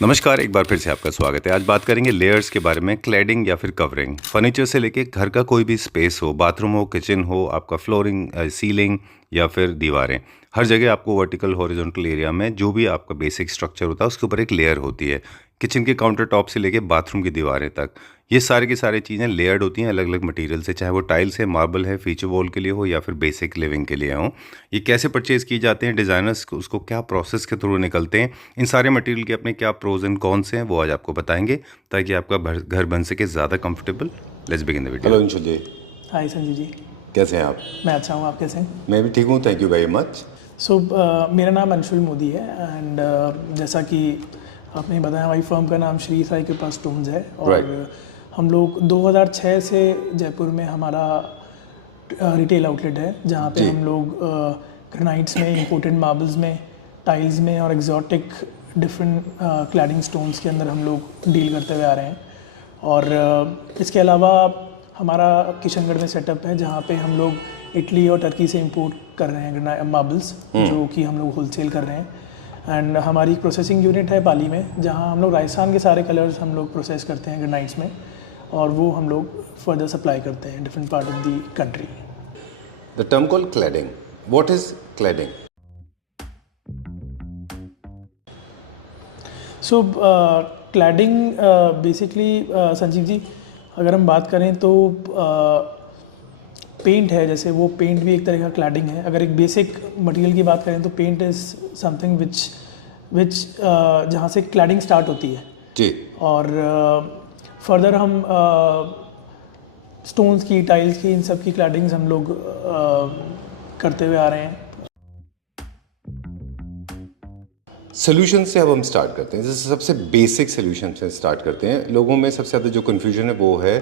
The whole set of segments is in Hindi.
नमस्कार, एक बार फिर से आपका स्वागत है। आज बात करेंगे लेयर्स के बारे में, क्लैडिंग या फिर कवरिंग। फर्नीचर से लेके घर का कोई भी स्पेस हो, बाथरूम हो, किचन हो, आपका फ्लोरिंग, सीलिंग या फिर दीवारें, हर जगह आपको वर्टिकल हॉरिजॉन्टल एरिया में जो भी आपका बेसिक स्ट्रक्चर होता है उसके ऊपर एक लेयर होती है। किचन के काउंटर टॉप से लेके बाथरूम की दीवारें तक, ये सारी की सारी चीज़ें लेयर्ड होती हैं अलग अलग मटेरियल से, चाहे वो टाइल्स है, मार्बल है, फीचर वॉल के लिए हो या फिर बेसिक लिविंग के लिए हो। ये कैसे परचेज़ किए जाते हैं, डिज़ाइनर्स उसको क्या प्रोसेस के थ्रू निकलते हैं, इन सारे मटेरियल के अपने क्या प्रोज एंड कॉन्स हैं, वो आज आपको बताएंगे ताकि आपका घर बन सके ज़्यादा comfortable. Let's begin the video. Hello Anshul ji, hi Sanjeev ji. कैसे हैं आप? मैं अच्छा हूँ, आप कैसे हैं? मैं भी ठीक हूँ, थैंक यू वेरी मच। मेरा नाम अंशुल मोदी है एंड जैसा कि आपने बताया हमारी फर्म का नाम श्री साई कृपा स्टोन्स है और हम लोग 2006 से जयपुर में हमारा रिटेल आउटलेट है जहाँ पे हम लोग ग्रेनाइट्स में, इंपोर्टेड मार्बल्स में, टाइल्स में और एग्जॉटिक डिफरेंट क्लैडिंग स्टोन्स के अंदर हम लोग डील करते हुए आ रहे हैं। और इसके अलावा हमारा किशनगढ़ में सेटअप है जहाँ पे हम लोग इटली और टर्की से इंपोर्ट कर रहे हैं मार्बल्स जो कि हम लोग होलसेल कर रहे हैं। एंड हमारी प्रोसेसिंग यूनिट है पाली में जहाँ हम लोग राजस्थान के सारे कलर्स हम लोग प्रोसेस करते हैं ग्रेनाइट्स में और वो हम लोग फर्दर सप्लाई करते हैं different part of the country. The term called cladding, what is cladding? So cladding basically Sanjeev ji अगर हम बात करें तो पेंट है, जैसे वो पेंट भी एक तरह का क्लैडिंग है। अगर एक बेसिक मटेरियल की बात करें तो पेंट इज़ समथिंग विच जहाँ से क्लैडिंग स्टार्ट होती है जी। और फर्दर हम स्टोन्स की, टाइल्स की, इन सब की क्लैडिंग्स हम लोग करते हुए आ रहे हैं। सोल्यूशन से अब हम स्टार्ट करते हैं, जैसे सबसे बेसिक सोल्यूशन से स्टार्ट करते हैं। लोगों में सबसे ज़्यादा जो कन्फ्यूजन है वो है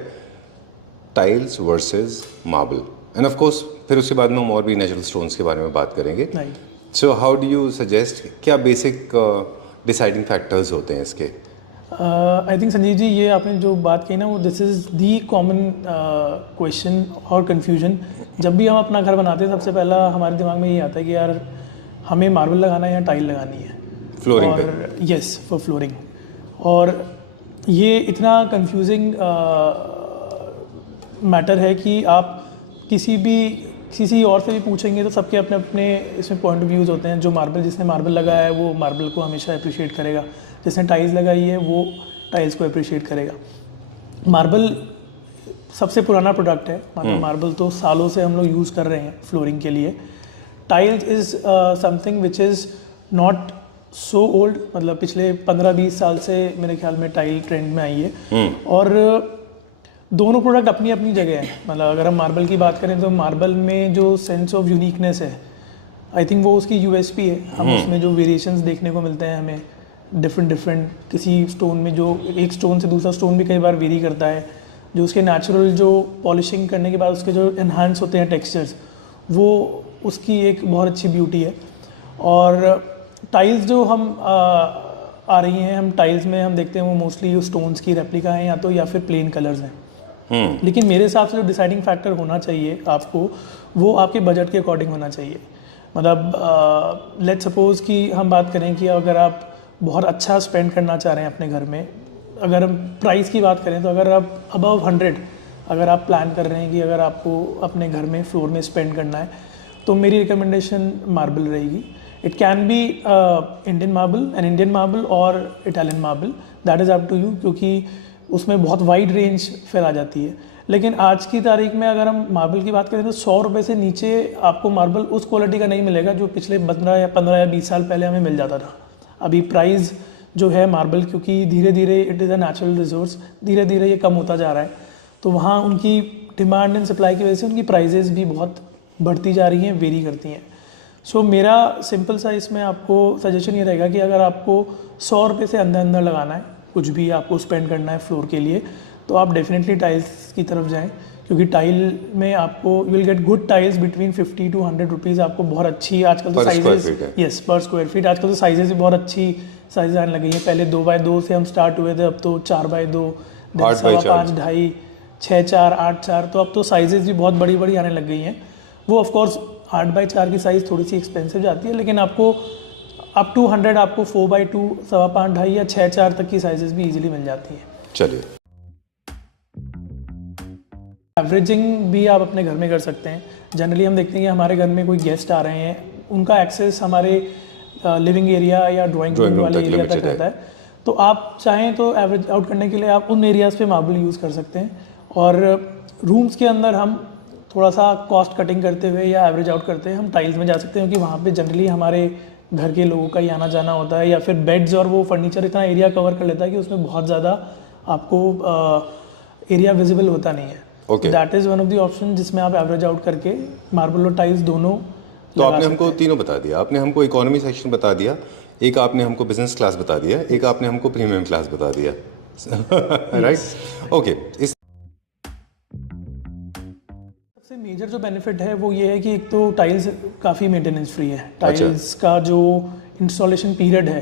tiles versus marble, end of course फिर उसके बाद में हम और भी नेचुरल स्टोन्स के बारे में बात करेंगे। So how do you suggest, क्या बेसिक डिसाइडिंग फैक्टर्स होते हैं इसके? आई थिंक संजीव जी ये आपने जो बात कही ना वो this is the common question और कन्फ्यूजन। जब भी हम अपना घर बनाते हैं सबसे पहला हमारे दिमाग में ये आता है कि यार हमें मार्बल लगाना है या टाइल लगानी है फ्लोरिंग और यस फॉर फ्लोरिंग। और ये इतना कंफ्यूजिंग मैटर है कि आप किसी और से भी पूछेंगे तो सबके अपने अपने इसमें पॉइंट ऑफ व्यूज़ होते हैं। जो जिसने मार्बल लगाया है वो मार्बल को हमेशा अप्रिशिएट करेगा, जिसने टाइल्स लगाई है वो टाइल्स को अप्रिशिएट करेगा। मार्बल सबसे पुराना प्रोडक्ट है, मतलब मार्बल तो सालों से हम लोग यूज़ कर रहे हैं फ्लोरिंग के लिए। Tiles is something which is not so old, मतलब पिछले 15-20 साल से मेरे ख्याल में टाइल ट्रेंड में आई है। और दोनों प्रोडक्ट अपनी अपनी जगह है। मतलब अगर हम मार्बल की बात करें तो मार्बल में जो सेंस ऑफ यूनिकनेस है आई थिंक वो उसकी यूएसपी है। हम उसमें जो वेरिएशंस देखने को मिलते हैं हमें डिफरेंट किसी स्टोन में, जो एक स्टोन से दूसरा स्टोन भी कई बार वेरी करता है, जो उसके नेचुरल जो पॉलिशिंग करने के बाद उसके जो एनहांस होते हैं टेक्सचर्स, वो उसकी एक बहुत अच्छी ब्यूटी है। और टाइल्स जो हम आ रही हैं, हम टाइल्स में हम देखते हैं वो मोस्टली स्टोन्स की रेप्लिका हैं या फिर प्लेन कलर्स हैं। लेकिन मेरे हिसाब से जो डिसाइडिंग फैक्टर होना चाहिए आपको, वो आपके बजट के अकॉर्डिंग होना चाहिए। मतलब लेट्स सपोज कि हम बात करें कि अगर आप बहुत अच्छा स्पेंड करना चाह रहे हैं अपने घर में, अगर हम प्राइस की बात करें तो अगर आप अबव 100 अगर आप प्लान कर रहे हैं कि अगर आपको अपने घर में फ्लोर में स्पेंड करना है तो मेरी रिकमेंडेशन मार्बल रहेगी। It can be Indian marble और Italian marble, that is up to you, क्योंकि उसमें बहुत वाइड रेंज फिर आ जाती है। लेकिन आज की तारीख में अगर हम मार्बल की बात करें तो 100 रुपये से नीचे आपको मार्बल उस क्वालिटी का नहीं मिलेगा जो पिछले 15 या 20 साल पहले हमें मिल जाता था। अभी प्राइस जो है मार्बल, क्योंकि धीरे धीरे it is a natural resource, धीरे धीरे ये कम होता जा रहा है, तो वहाँ उनकी डिमांड एंड सप्लाई की वजह से उनकी प्राइजेज़ भी बहुत बढ़ती जा रही हैं, वेरी करती हैं। सो मेरा सिंपल सा इसमें आपको सजेशन ये रहेगा कि अगर आपको 100 रुपये से अंदर लगाना है, कुछ भी आपको स्पेंड करना है फ्लोर के लिए, तो आप डेफिनेटली टाइल्स की तरफ जाएं, क्योंकि टाइल में आपको you will get good tiles between 50 to 100 rupees. आपको बहुत अच्छी आजकल तो साइजेज, यस पर स्क्वायर फीट, आजकल तो साइजेज भी बहुत अच्छी साइजेज आने लगी हैं। पहले 2x2 से हम स्टार्ट हुए थे, अब तो 4x2, 5, 2.5, 6, 4, 8, 4, तो अब तो साइजेज भी बहुत बड़ी बड़ी आने लग गई हैं। वो ऑफकोर्स 8x4 की साइज़ थोड़ी सी एक्सपेंसिव जाती है, लेकिन आपको अप टू 100 आपको 4x2 5.5 ढाई या 6-4 तक की साइजेस भी इजीली मिल जाती है। चलिए, एवरेजिंग भी आप अपने घर में कर सकते हैं। जनरली हम देखते हैं कि हमारे घर में कोई गेस्ट आ रहे हैं, उनका एक्सेस हमारे लिविंग एरिया या ड्राइंग रूम वाले एरिया तक रहता है, तो आप चाहें तो एवरेज आउट करने के लिए आप उन एरियाज़ पे मार्बल यूज़ कर सकते हैं। और रूम्स के अंदर हम थोड़ा सा कॉस्ट कटिंग करते हुए या एवरेज आउट करते हुए हम टाइल्स में जा सकते हैं, क्योंकि वहाँ पे जनरली हमारे घर के लोगों का ही आना जाना होता है, या फिर बेड्स और वो फर्नीचर इतना एरिया कवर कर लेता है कि उसमें बहुत ज़्यादा आपको एरिया विजिबल होता नहीं है। That is one of the option जिसमें आप एवरेज आउट करके मार्बल और टाइल्स दोनों। तो आपने हमको तीनों बता दिया, आपने हमको इकोनॉमी सेक्शन बता दिया, एक आपने हमको बिजनेस क्लास बता दिया, एक आपने हमको प्रीमियम क्लास बता दिया, राइट? ओके, इस सबसे मेजर जो बेनिफिट है वो ये है कि एक तो टाइल्स काफ़ी मेंटेनेंस फ्री है। टाइल्स का जो इंस्टॉलेशन पीरियड है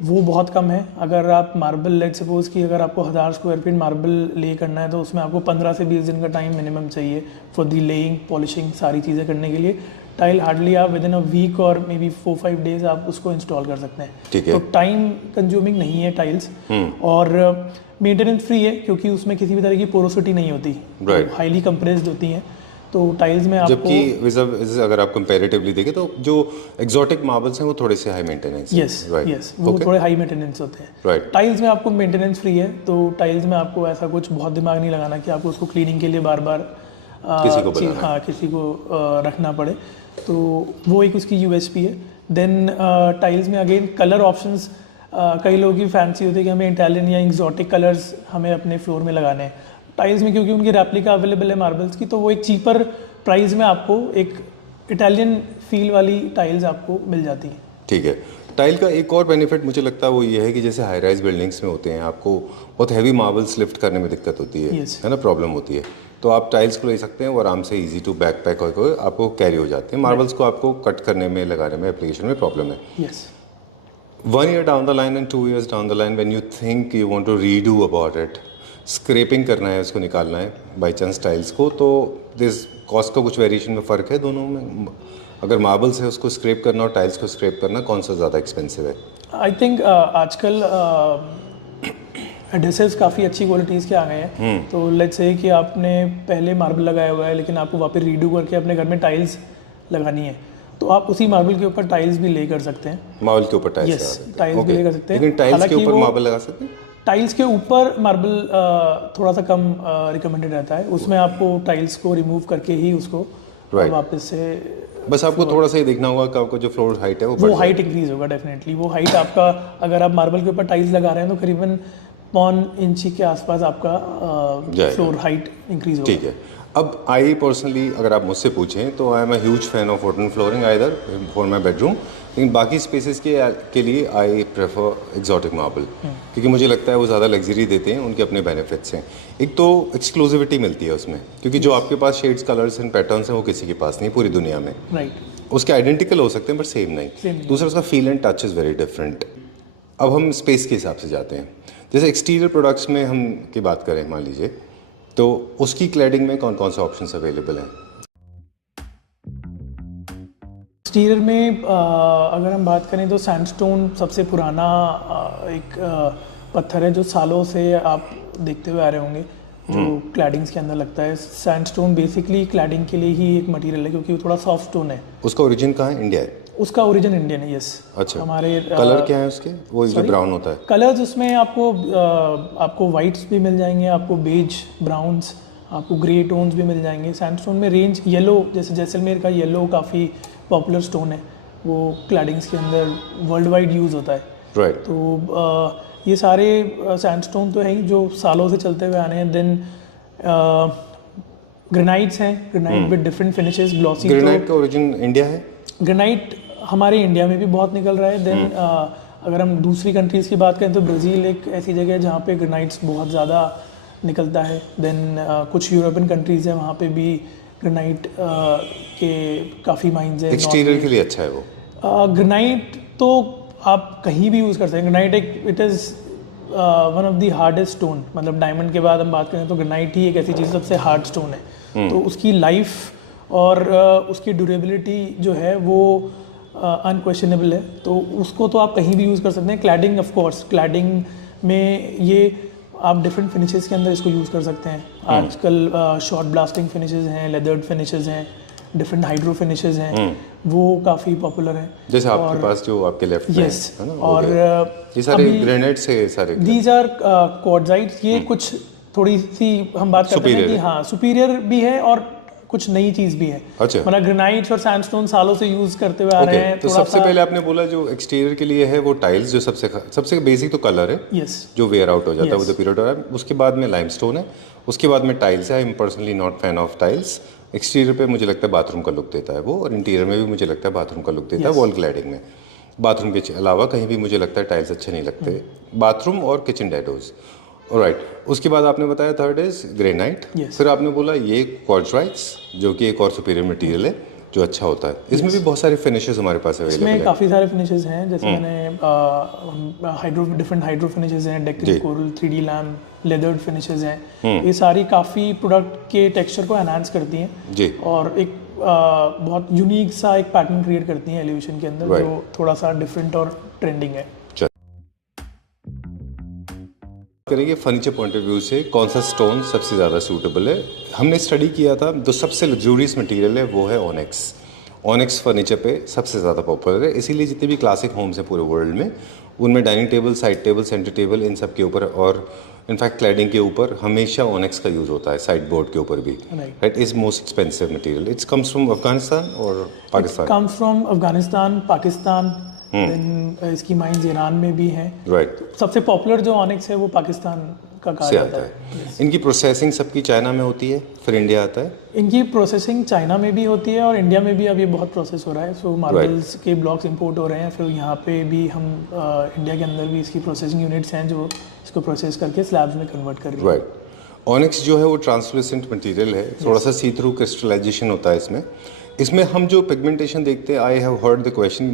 वो बहुत कम है। अगर आप मार्बल, लेट सपोज कि अगर आपको 1000 स्क्वायर फीट मार्बल ले करना है तो उसमें आपको 15 से 20 दिन का टाइम मिनिमम चाहिए फॉर दी लेइंग, पॉलिशिंग, सारी चीज़ें करने के लिए। टाइल हार्डली आप विद इन अ वीक और मे बी 4-5 डेज आप उसको इंस्टॉल कर सकते हैं। ठीक है। तो टाइम कंज्यूमिंग नहीं है टाइल्स, और मेंटेनेंस फ्री है क्योंकि उसमें किसी भी तरह की पोरोसिटी नहीं होती, हाईली कंप्रेस्ड होती हैं। तो टाइल्स में आपको, जबकि अगर आप कंपैरेटिवली देखें तो जो एक्सोटिक मार्बल्स हैं वो थोड़े से हाई मेंटेनेंस, यस, वो थोड़े हाई मेंटेनेंस होते हैं। राइट। टाइल्स में आपको मेंटेनेंस फ्री है, तो टाइल्स में आपको ऐसा कुछ बहुत दिमाग नहीं लगाना कि आपको उसको क्लीनिंग के लिए बार बार किसी को रखना पड़े। तो वो एक उसकी यूएसपी है। देन टाइल्स में अगेन कलर ऑप्शंस, कई लोगों की फैंसी होती है कि हमें इटालियन या एक्सोटिक कलर्स हमें अपने फ्लोर में लगाने हैं। टाइल्स में क्योंकि उनकी रेप्लिका अवेलेबल है मार्बल्स की, तो वो एक चीपर प्राइस में आपको एक इटालियन फील वाली टाइल्स आपको मिल जाती हैं। ठीक है। टाइल का एक और बेनिफिट मुझे लगता है वो ये है कि जैसे हाई राइज बिल्डिंग्स में होते हैं, आपको बहुत हैवी मार्बल्स लिफ्ट करने में दिक्कत होती है, है ना, प्रॉब्लम होती है, तो आप टाइल्स को ले सकते हैं और आराम से इजी टू बैक पैक होकर आपको कैरी हो जाते हैं। मार्बल्स को आपको कट करने में, लगाने में, एप्लीकेशन में प्रॉब्लम है। Yes. 1 year down the line and 2 years down the line when you think you want to redo about it, scraping करना है, उसको निकालना है बाई चांस टाइल्स को, तो दिस कॉस्ट का कुछ वेरिएशन में फ़र्क है दोनों में? अगर मार्बल्स है उसको स्क्रैप करना और टाइल्स को स्क्रैप करना, कौन सा ज़्यादा एक्सपेंसिव है? आई थिंक आजकल एडेसिव्स काफ़ी अच्छी क्वालिटीज़ के आ गए हैं। तो लेट्स से कि आपने पहले मार्बल लगाया हुआ है लेकिन आपको वापस रीडू करके अपने घर में टाइल्स लगानी है, तो आप उसी मार्बल के ऊपर टाइल्स भी ले कर सकते हैं। मार्बल के ऊपर टाइल्स? यस, टाइल्स भी ले कर सकते हैं। लेकिन टाइल्स के ऊपर मार्बल लगा सकते हैं? टाइल्स के ऊपर मार्बल थोड़ा सा कम रिकमेंडेड रहता है, उसमें आपको टाइल्स को रिमूव करके ही उसको वापस से, बस आपको थोड़ा सा ही देखना होगा कि आपका जो फ्लोर हाइट है वो हाइट इंक्रीज होगा डेफिनेटली। वो हाइट आपका, अगर आप मार्बल के ऊपर टाइल्स लगा रहे हैं तो करीबन 1 इंच के आसपास आपका फ्लोर हाइट इंक्रीज होगा। ठीक है। अब आई पर्सनली अगर आप मुझसे पूछें तो I am a huge fan of wooden flooring either for my bedroom, लेकिन बाकी स्पेसेस के लिए आई प्रेफर एक्सोटिक मार्बल, क्योंकि मुझे लगता है वो ज़्यादा लग्जरी देते हैं, उनके अपने बेनिफिट्स हैं। एक तो एक्सक्लूसिविटी मिलती है उसमें, क्योंकि जो आपके पास शेड्स, कलर्स एंड पैटर्न्स हैं वो किसी के पास नहीं पूरी दुनिया में। राइट। उसके आइडेंटिकल हो सकते हैं बट सेम नहीं। दूसरा, उसका feel and touch is very different. अब हम स्पेस के हिसाब से जाते हैं। जैसे एक्सटीरियर प्रोडक्ट्स में हम की बात करें मान लीजिए, तो उसकी क्लैडिंग में कौन कौन से ऑप्शंस अवेलेबल हैं? एक्सटीरियर में अगर हम बात करें तो सैंडस्टोन सबसे पुराना एक पत्थर है जो सालों से आप देखते हुए आ रहे होंगे, जो क्लैडिंग्स के अंदर लगता है। सैंडस्टोन बेसिकली क्लैडिंग के लिए ही एक मटेरियल है क्योंकि वो थोड़ा सॉफ्ट स्टोन है। उसका ओरिजिन कहाँ है? इंडिया है? उसका ओरिजिन इंडियन है, यस। अच्छा। हमारे कलर क्या है उसके? वो जो ब्राउन होता है। कलर्स उसमें आपको वाइट्स भी मिल जाएंगे, आपको बेज, ब्राउन्स, आपको ग्रे टोन्स भी मिल जाएंगे। सैंडस्टोन में रेंज येलो, जैसे जैसलमेर का येलो काफ़ी पॉपुलर स्टोन है, वो क्लैडिंग्स के अंदर वर्ल्ड वाइड यूज़ होता है। राइट। तो ये सारे सैंडस्टोन तो हैं ही जो सालों से चलते हुए आ रहे हैं। देन ग्रेनाइट्स हैं, granite with different finishes, glossy. Granite का ओरिजिन इंडिया है? ग्रेनाइट हमारे इंडिया में भी बहुत निकल रहा है। देन अगर हम दूसरी कंट्रीज़ की बात करें तो ब्राज़ील एक ऐसी जगह है जहाँ पे ग्रेनाइट्स बहुत ज़्यादा निकलता है। देन कुछ यूरोपियन कंट्रीज़ हैं, वहाँ पे भी ग्रेनाइट के काफ़ी माइंस हैं। एक्सटीरियर के लिए अच्छा है वो? ग्रेनाइट तो आप कहीं भी यूज़ कर सकते हैं। ग्रेनाइट एक, it is one of the hardest stone, मतलब डायमंड के बाद हम बात करें तो ग्रेनाइट ही एक ऐसी चीज़ सबसे हार्ड स्टोन है। तो उसकी लाइफ और उसकी ड्यूरेबिलिटी जो है वो अनक्वेश्चनेबल है, तो उसको तो आप कहीं भी यूज़ कर सकते हैं। क्लैडिंग, ऑफ कोर्स क्लैडिंग में ये आप डिफरेंट फिनिशेस के अंदर इसको यूज़ कर सकते हैं। आजकल शॉर्ट ब्लास्टिंग फिनिशेस हैं, लेदर्ड फिनिशेस हैं, डिफरेंट हाइड्रो फिनिशेस हैं, वो काफ़ी पॉपुलर हैं। जैसे आपके पास जो आपके लेफ्ट में यस, है ना, और ये सारे ग्रेनाइट से सारे दीज आर क्वार्ट्जाइट्स। ये कुछ थोड़ी सी हम बात करते हैं कि हाँ सुपीरियर भी है और कुछ नई चीज़ भी है। अच्छा, मतलब ग्रेनाइट्स और सैंडस्टोन सालों से यूज़ करते हुए आ रहे हैं। तो सबसे पहले आपने बोला जो एक्सटीरियर के लिए है वो टाइल्स, जो सबसे बेसिक तो कलर है, यस, जो वेयर आउट हो जाता है विद द पीरियड ऑफ। उसके बाद में लाइमस्टोन है, उसके बाद में टाइल्स है। I am personally not fan of tiles. Exterior पे मुझे लगता है बाथरूम का लुक देता है वो, और इंटीरियर में भी मुझे लगता है बाथरूम का लुक देता है वॉल क्लैडिंग में। बाथरूम के अलावा कहीं भी मुझे लगता है टाइल्स अच्छे नहीं लगते, बाथरूम और किचन डैडोज। ऑलराइट, उसके बाद आपने बताया थर्ड इज ग्रेनाइट। फिर आपने बोला ये क्वार्ट्जाइट्स, जो कि एक और सुपीरियर मटेरियल है जो अच्छा होता है। इसमें भी बहुत सारे फिनिशेस हमारे पास अवेलेबल है। इसमें काफ़ी सारे फिनिशेस हैं, जैसे मैंने डिफरेंट हाइड्रो फिनिशेस हैं, decorative coral, 3D lamp, leathered finishes हैं। ये सारी काफ़ी प्रोडक्ट के टेक्सचर को एनहांस करती हैं जी, और एक बहुत यूनिक सा एक पैटर्न क्रिएट करती हैं एलिवेशन के अंदर, जो थोड़ा सा डिफरेंट और ट्रेंडिंग है। करेंगे फर्नीचर पॉइंट ऑफ व्यू से कौन सा स्टोन सबसे ज़्यादा सूटेबल है। हमने स्टडी किया था, जो सबसे लग्जूरियस मटेरियल है वो है ऑनेक्स। ऑनेक्स फर्नीचर पे सबसे ज़्यादा पॉपुलर है, इसीलिए जितने भी क्लासिक होम्स हैं पूरे वर्ल्ड में, उनमें dining table, side table, centre table, इन सब के ऊपर और इनफैक्ट क्लैडिंग के ऊपर हमेशा ऑनेक्स का यूज़ होता है, साइड बोर्ड के ऊपर भी। It is most expensive material. Its comes from Afghanistan और Pakistan. Comes from Afghanistan, Pakistan, then इसकी माइंस ईरान में भी हैं। राइट, सबसे पॉपुलर जो ऑनिक्स है वो पाकिस्तान का कहा जाता है। इनकी प्रोसेसिंग सबकी चाइना में होती है, फिर इंडिया आता है। इनकी प्रोसेसिंग चाइना में भी होती है और इंडिया में भी अब ये बहुत प्रोसेस हो रहा है। सो मार्बल्स के ब्लॉक्स इंपोर्ट हो रहे हैं, फिर यहाँ पे भी हम इंडिया के अंदर भी इसकी प्रोसेसिंग यूनिट्स हैं जो इसको प्रोसेस करके स्लैब्स में कन्वर्ट कर रही है। राइट, ऑनिक्स जो है वो ट्रांसलूसेंट मटेरियल है, थोड़ा सा सी थ्रू क्रिस्टलाइजेशन होता है इसमें। इसमें हम जो पिगमेंटेशन देखते हैं, I have heard the question,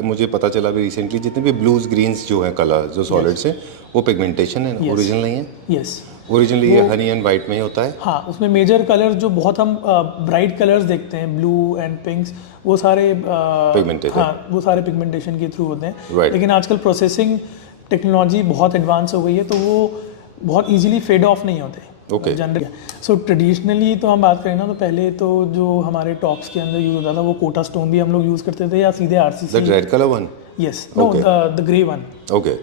मुझे पता चला भी रिसेंटली, जितने भी ब्लूज ग्रीन्स जो हैं कलर, जो सॉलिड्स हैं, वो पिगमेंटेशन है, ओरिजिनल नहीं है। यस, ओरिजिनली ये हनी एंड वाइट में ही होता है। हाँ, उसमें मेजर कलर जो बहुत हम ब्राइट कलर्स देखते हैं, ब्लू एंड पिंक्स, वो सारे पिगमेंटेड, हाँ, वो सारे पिगमेंटेशन के थ्रू होते हैं। Right. लेकिन आजकल प्रोसेसिंग टेक्नोलॉजी बहुत एडवांस हो गई है, तो वो बहुत इजीली फेड ऑफ नहीं होते। ओके, जनरल सो ट्रेडिशनली तो हम बात करें ना, तो पहले तो जो हमारे टॉप्स के अंदर यूज होता था वो कोटा स्टोन भी हम लोग यूज करते थे, या सीधे RCC. The red colour one? Yes, no, the grey one. Okay,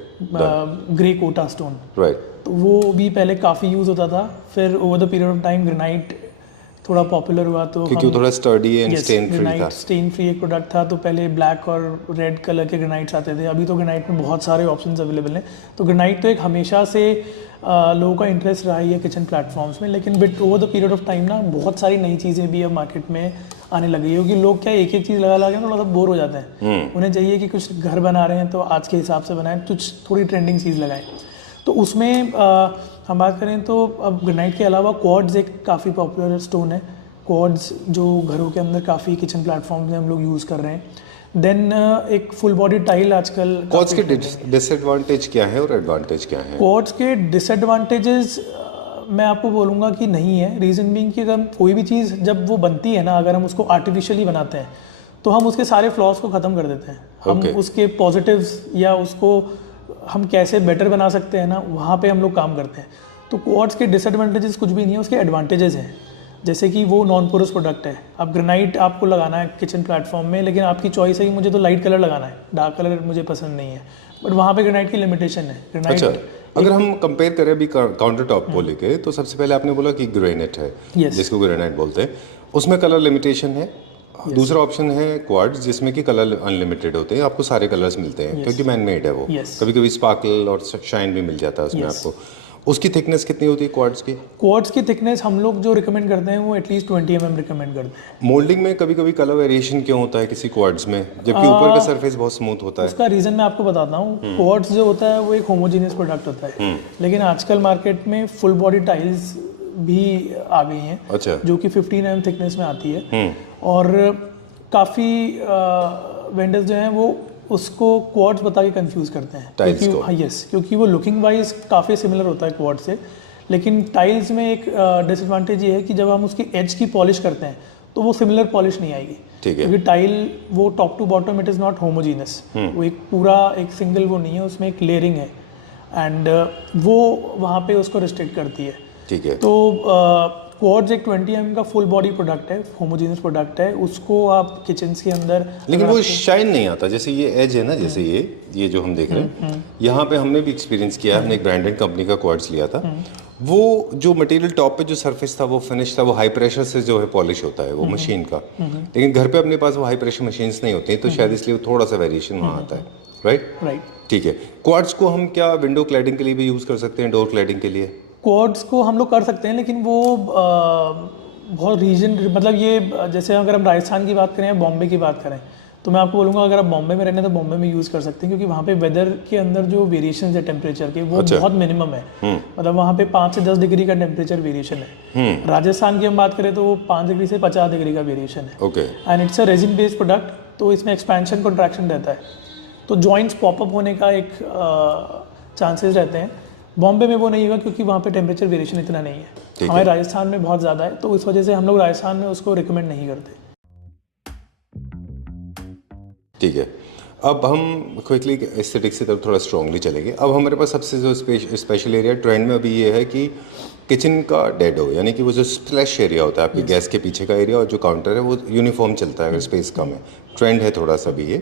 grey Kota stone, right. तो वो भी पहले काफ़ी यूज़ होता था। फिर over the period of time granite थोड़ा पॉपुलर हुआ, तो क्योंकि वो थोड़ा स्टर्डी एंड स्टेन फ्री था। स्टेन फ्री एक प्रोडक्ट था, तो पहले ब्लैक और रेड कलर के ग्रेनाइट्स आते थे। अभी तो ग्रेनाइट में बहुत सारे ऑप्शंस अवेलेबल हैं। तो ग्रेनाइट तो एक हमेशा से लोगों का इंटरेस्ट रहा ही है किचन प्लेटफॉर्म्स में, लेकिन with over the period of time ना बहुत सारी नई चीज़ें भी अब मार्केट में आने लगी है, क्योंकि लोग क्या एक चीज़ लगा के थोड़ा सा बोर हो जाते हैं। उन्हें चाहिए कि कुछ घर बना रहे हैं तो आज के हिसाब से बनाएं, कुछ थोड़ी ट्रेंडिंग चीज़ लगाएं। तो उसमें हम बात करें तो अब ग्रेनाइट के अलावा क्वार्ट्ज एक काफ़ी पॉपुलर स्टोन है। क्वार्ट्ज जो घरों के अंदर काफ़ी किचन प्लेटफॉर्म में हम लोग यूज़ कर रहे हैं। देन एक फुल बॉडी टाइल आजकल। क्वार्ट्ज के डिसएडवांटेज क्या है और एडवांटेज क्या है? क्वार्ट्ज के डिसएडवांटेजेस मैं आपको बोलूँगा कि नहीं है। रीज़न बीइंग कि अगर कोई भी चीज़ जब वो बनती है ना, अगर हम उसको आर्टिफिशियली बनाते हैं तो हम उसके सारे फ्लॉज को ख़त्म कर देते हैं। हम उसके पॉजिटिव्स या उसको हम कैसे बेटर बना सकते हैं ना, वहाँ पे हम लोग काम करते हैं। तो क्वार्ट्ज के डिसएडवांटेजेस कुछ भी नहीं है, उसके एडवांटेजेस हैं। जैसे कि वो नॉन पोरस प्रोडक्ट है। अब ग्रेनाइट आपको लगाना है किचन प्लेटफॉर्म में, लेकिन आपकी चॉइस है कि मुझे तो लाइट कलर लगाना है, डार्क कलर मुझे पसंद नहीं है, बट वहाँ पे ग्रेनाइट की लिमिटेशन है। ग्रेनाइट अगर हम कंपेयर करें अभी काउंटर टॉप को लेके, तो सबसे पहले आपने बोला कि ग्रेनाइट है, जिसको ग्रेनाइट बोलते हैं, उसमें कलर लिमिटेशन है। दूसरा ऑप्शन है क्वार्ट्ज, जिसमें कि कलर अनलिमिटेड होते हैं, आपको सारे कलर्स मिलते हैं, क्योंकि मैन मेड है वो। कभी कभी स्पार्कल और शाइन भी मिल जाता है उसमें आपको। उसकी थिकनेस कितनी होती है क्वार्ट्ज की? क्वार्ट्ज की थिकनेस हम लोग जो रिकमेंड करते हैं वो एटलीस्ट 20 mm रिकमेंड करते हैं। मोल्डिंग में कभी कभी कलर वेरिएशन क्यों होता है किसी क्वार्ट्ज में, जबकि ऊपर का सरफेस बहुत स्मूथ होता है? उसका रीजन मैं आपको बताता हूँ। क्वार्ट्ज जो होता है वो एक होमोजेनियस प्रोडक्ट होता है, लेकिन आजकल मार्केट में फुल बॉडी टाइल्स भी आ गई हैं। अच्छा। जो कि 15 mm थिकनेस में आती है, और काफ़ी वेंडर्स जो हैं वो उसको क्वार्ट्ज बता के कंफ्यूज करते हैं टाइल्स को। हाँ, यस, क्योंकि वो लुकिंग वाइज काफ़ी सिमिलर होता है क्वार्ट्ज से। लेकिन टाइल्स में एक डिसएडवांटेज ये है कि जब हम उसकी एज की पॉलिश करते हैं तो वो सिमिलर पॉलिश नहीं आएगी, ठीक है। क्योंकि टाइल वो top to bottom it is not homogeneous, वो एक पूरा एक सिंगल वो नहीं है, उसमें एक लेयरिंग है एंड वो वहाँ पे उसको रिस्ट्रिक्ट करती है। ठीक है। तो क्वार्ट्ज एक 20 mm का फुल बॉडी प्रोडक्ट है, होमोजीनियस प्रोडक्ट है, उसको आप किचन्स के अंदर लेकिन वो शाइन नहीं आता, जैसे ये एज है ना, जैसे ये जो हम देख रहे हैं, यहाँ पे हमने भी एक्सपीरियंस किया है, हमने एक ब्रांडेड कंपनी का क्वार्ट्ज लिया था, वो जो मटेरियल टॉप पे जो सरफेस था वो फिनिश था, वो हाई प्रेशर से जो है पॉलिश होता है वो मशीन का, लेकिन घर पे अपने पास वो हाई प्रेशर मशीन्स नहीं होती हैं, तो शायद इसलिए थोड़ा सा वेरिएशन वहाँ आता है, राइट। ठीक है। क्वार्ट्ज को हम क्या विंडो क्लैडिंग के लिए भी यूज़ कर सकते हैं, डोर क्लैडिंग के लिए? क्वार्ट्ज को हम लोग कर सकते हैं, लेकिन वो बहुत रीजन, मतलब ये जैसे अगर हम राजस्थान की बात करें या बॉम्बे की बात करें, तो मैं आपको बोलूँगा अगर आप बॉम्बे में रहने तो बॉम्बे में यूज़ कर सकते हैं, क्योंकि वहाँ पे वेदर के अंदर जो वेरिएशन है टेम्परेचर के वो बहुत मिनिमम है, मतलब वहाँ पे 5 से 10 डिग्री का टेम्परेचर वेरिएशन है। राजस्थान की हम बात करें तो वो 5 डिग्री से 50 डिग्री का वेरिएशन है। Okay. And it's a resin based product, तो इसमें एक्सपेंशन कंट्रैक्शन रहता है, तो जॉइंट्स पॉपअप होने का एक चांसेस रहते हैं। बॉम्बे में वो नहीं होगा क्योंकि वहाँ पे टेम्परेचर वेरिएशन इतना नहीं है, हमारे राजस्थान में बहुत ज़्यादा है, तो इस वजह से हम लोग राजस्थान में उसको रिकमेंड नहीं करते। ठीक है। अब हम क्विकली एस्थेटिक्स की तरफ थोड़ा स्ट्रांगली चलेंगे। अब हमारे पास सबसे जो स्पेशल एरिया ट्रेंड में अभी ये है कि किचन का डेडो, यानी कि वो जो स्प्लैश एरिया होता है आपकी गैस के पीछे का एरिया और जो काउंटर है वो यूनिफॉर्म चलता है अगर स्पेस कम है, ट्रेंड है थोड़ा सा भी ये।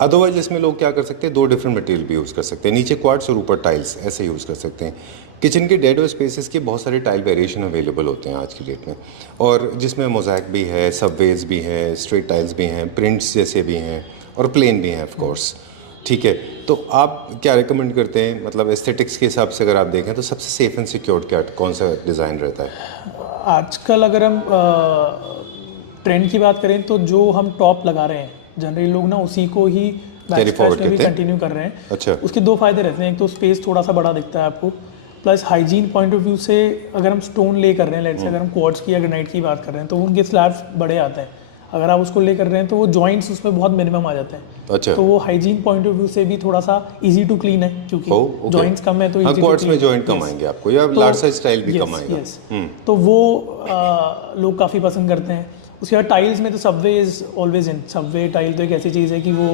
अदरवाइज इसमें लोग क्या कर सकते हैं, 2 डिफरेंट मटेरियल भी यूज़ कर सकते हैं, नीचे क्वार्ट्स और ऊपर टाइल्स, ऐसे यूज़ कर सकते हैं। किचन के डेडो स्पेसेस के बहुत सारे टाइल वेरिएशन अवेलेबल होते हैं आज की डेट में, और जिसमें मोज़ैक भी है, सबवेज भी हैं, स्ट्रेट टाइल्स भी हैं, प्रिंट्स जैसे भी हैं और प्लेन भी हैं ऑफ कोर्स। ठीक है, तो आप क्या रिकमेंड करते हैं, मतलब एस्थेटिक्स के हिसाब से अगर आप देखें तो सबसे सेफ एंड सिक्योर्ड क्या कौन सा डिज़ाइन रहता है आजकल? अगर हम ट्रेंड की बात करें तो जो हम टॉप लगा रहे हैं जनरली लोग ना उसी को ही बैकस्पैच में भी कंटिन्यू कर रहे हैं। अच्छा। उसके 2 फायदे रहते हैं, एक तो स्पेस थोड़ा सा बड़ा दिखता है आपको, plus hygiene point of view से अगर हम स्टोन ले कर रहे हैं, लेट्स से अगर हम क्वार्ट्ज की या ग्रेनाइट की बात कर रहे हैं तो उनके स्लैब्स बड़े आते हैं, अगर आप उसको ले कर रहे हैं तो वो जॉइंट्स उसमें बहुत मिनिमम आ जाते हैं। अच्छा। तो वो हाइजीन पॉइंट ऑफ व्यू से भी थोड़ा सा इजी टू क्लीन है, क्योंकि जॉइंट्स कम है तो इजी टू क्वार्ट्ज में जॉइंट कम आएंगे आपको, या लार्ज साइज टाइल भी कम आएगा, तो वो लोग काफ़ी पसंद करते हैं। उसके बाद टाइल्स में तो Subway is always in, Subway tile तो एक ऐसी चीज़ है कि वो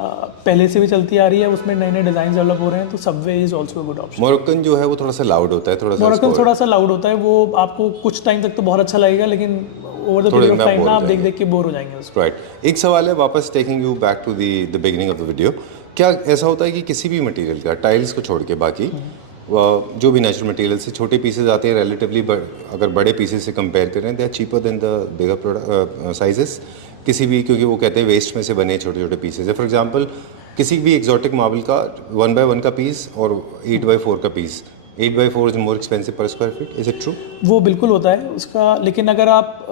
पहले से भी चलती आ रही है, उसमें नए नए डिज़ाइन डेवलप हो रहे हैं, तो Subway is also good option. Moroccan जो है वो थोड़ा सा लाउड होता है, थोड़ा सा लाउड होता है, वो आपको कुछ टाइम तक तो बहुत अच्छा लगेगा, लेकिन over the period of time ना आप देख देख के बोर हो जाएंगे उसको। राइट। एक सवाल है, वापस taking you back to the beginning of the video, क्या ऐसा होता है कि किसी भी मटेरियल का, टाइल्स को छोड़ के बाकी जो भी नेचुरल मटेरियल से छोटे पीसेज आते हैं रिलेटिवली, अगर बड़े पीसेज से कंपेयर करें they are cheaper than the bigger product sizes किसी भी, क्योंकि वो कहते हैं वेस्ट में से बने छोटे छोटे पीसेज है। फॉर एग्जांपल किसी भी एक्जॉटिक मार्बल का 1x1 का पीस और 8x4 का piece, 8x4 is more expensive per square feet, is it true? वो बिल्कुल होता है उसका, लेकिन अगर आप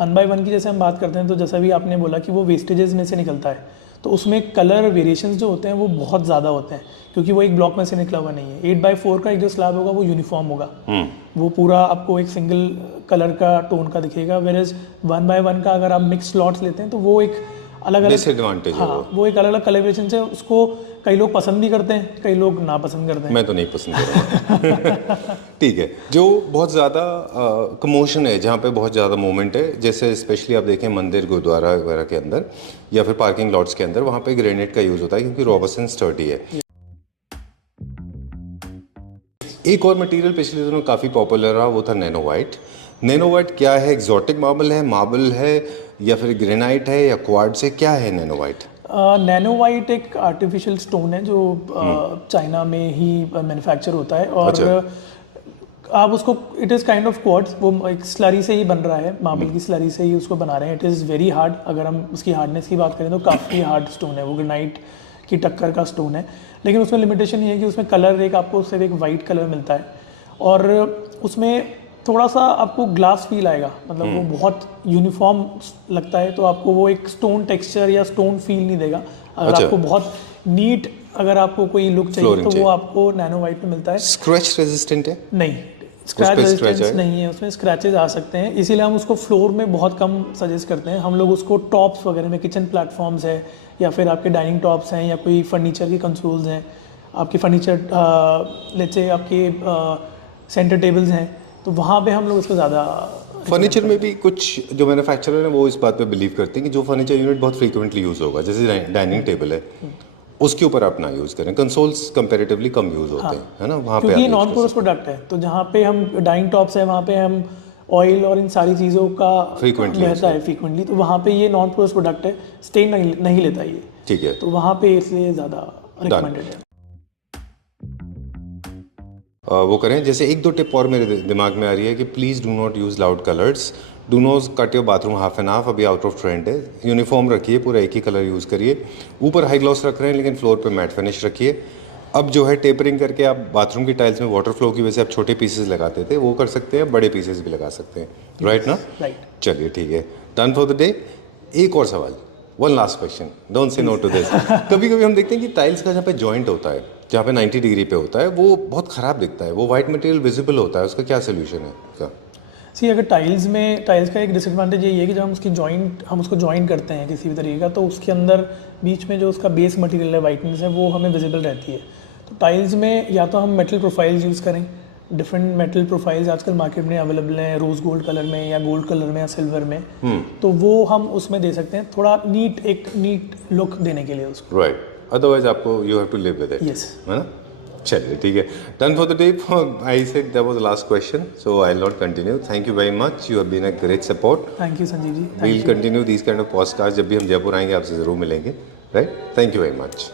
1x1 की जैसे हम बात करते हैं तो जैसा भी आपने बोला कि वो वेस्टेजेस में से निकलता है, तो उसमें कलर वेरिएशंस जो होते हैं वो बहुत ज़्यादा होते हैं, क्योंकि वो एक ब्लॉक में से निकला हुआ नहीं है। 8x4 का एक जो स्लैब होगा वो यूनिफॉर्म होगा, वो पूरा आपको एक सिंगल कलर का टोन का दिखेगा, वेरएज 1x1 का अगर आप मिक्स स्लॉट्स लेते हैं तो वो एक अलग अलग डिसएडवांटेज है, वो एक अलग अलग कलरेशन से उसको कई लोग पसंद भी करते हैं, कई लोग ना पसंद करते हैं। मैं तो नहीं पसंद करूँगा। ठीक है, जो बहुत ज़्यादा कमोशन है, जहाँ पे बहुत ज़्यादा मूवमेंट है, जैसे स्पेशली आप देखें मंदिर गुरुद्वारा वगैरह के अंदर या फिर पार्किंग लॉट्स के अंदर, वहाँ पे ग्रेनाइट का यूज़ होता है क्योंकि रॉबस्ट एंड स्टर्डी है। एक और मटेरियल पिछले दिनों काफ़ी पॉपुलर रहा, वो था नैनो वाइट। नैनो वाइट क्या है? एक्जॉटिक मार्बल है या फिर ग्रेनाइट है या क्वार्ट्ज है, क्या है नैनो वाइट? नैनो वाइट एक आर्टिफिशियल स्टोन है जो चाइना में ही मैन्युफैक्चर होता है, और आप उसको, it is kind of quartz, वो एक स्लरी से ही बन रहा है, मार्बल की स्लरी से ही उसको बना रहे हैं। इट इज़ वेरी हार्ड, अगर हम उसकी हार्डनेस की बात करें तो काफ़ी हार्ड स्टोन है वो, ग्रेनाइट की टक्कर का स्टोन है। लेकिन उसमें लिमिटेशन ये है कि उसमें कलर एक आपको सिर्फ एक वाइट कलर मिलता है, और उसमें थोड़ा सा आपको ग्लास फील आएगा, मतलब वो बहुत यूनिफॉर्म लगता है, तो आपको वो एक स्टोन टेक्सचर या स्टोन फील नहीं देगा। अगर आपको बहुत नीट, अगर आपको कोई लुक चाहिए तो वो आपको नैनो वाइट में मिलता है। स्क्रैच रेजिस्टेंट है? नहीं, स्क्रैच रेजिस्टेंस नहीं है, उसमें स्क्रैचेस आ सकते हैं, इसीलिए हम उसको फ्लोर में बहुत कम सजेस्ट करते हैं। हम लोग उसको टॉप्स वगैरह में, किचन प्लेटफॉर्म्स है या फिर आपके डाइनिंग टॉप्स हैं या कोई फर्नीचर की कंसोल्स हैं, आपके फर्नीचर लेट्स से आपके सेंटर टेबल्स हैं, तो वहाँ पे हम लोग उसको ज़्यादा फर्नीचर में भी कुछ जो मैन्युफैक्चरर हैं वो इस बात पे बिलीव करते हैं कि जो फर्नीचर यूनिट बहुत फ्रीक्वेंटली यूज़ होगा, जैसे डाइनिंग टेबल है, उसके ऊपर आप ना यूज़ करें। कंसोल्स कंपैरेटिवली कम यूज़ होते हैं, है ना, वहाँ पे क्योंकि आप नॉन पोरस प्रोडक्ट है, तो जहाँ पे हम डाइनिंग टॉप्स है वहाँ पे हम ऑयल और इन सारी चीज़ों का Frequently रहता है फ्रीक्वेंटली, तो वहाँ पे ये नॉन पोरस प्रोडक्ट है, स्टेन नहीं लेता ये, ठीक है। तो वहाँ पे इसलिए ज़्यादा रिकमेंडेड है। वो करें। जैसे एक दो टिप और मेरे दिमाग में आ रही है कि please do not use loud colours, do not cut your bathroom half and half, अभी आउट ऑफ ट्रेंड है। यूनिफॉर्म रखिए, पूरा एक ही कलर यूज़ करिए। ऊपर हाई ग्लॉस रख रहे हैं लेकिन फ्लोर पे मैट फिनिश रखिए। अब जो है टेपरिंग करके आप बाथरूम की टाइल्स में वाटर फ्लो की वजह से आप छोटे पीसेस लगाते थे, वो कर सकते हैं, बड़े पीसेस भी लगा सकते हैं, राइट ना? राइट। चलिए ठीक है, डन फॉर द डे। एक और सवाल, one last question, don't say no to this. कभी कभी हम देखते हैं कि टाइल्स का जहाँ पे जॉइंट होता है, जहाँ पे 90 डिग्री पे होता है, वो बहुत ख़राब दिखता है, वो वाइट मटेरियल विजिबल होता है, उसका क्या सोल्यूशन है उसका? सी अगर टाइल्स का एक डिसएडवांटेज यही है कि जब हम उसको जॉइन करते हैं किसी भी तरीके का, तो उसके अंदर बीच में जो उसका बेस मटेरियल है, वाइटनेस है, वो हमें विजिबल रहती है। तो टाइल्स में या तो हम मेटल प्रोफाइल्स यूज़ करें, डिफरेंट मेटल प्रोफाइल्स आजकल मार्केट में अवेलेबल हैं, रोज़ गोल्ड कलर में या गोल्ड कलर में या सिल्वर में, तो वो हम उसमें दे सकते हैं, थोड़ा एक नीट लुक देने के लिए उसको। राइट, अदरवाइज आपको you have to live with it, Yes. है ना? चलिए ठीक है, done for the day. I said that was the last question, so I will not continue. Thank you very much, you have been a great support. Thank you Sanjeev ji. We will continue these kind of podcast, जब भी हम जयपुर आएंगे आपसे ज़रूर मिलेंगे, right? Thank you very much.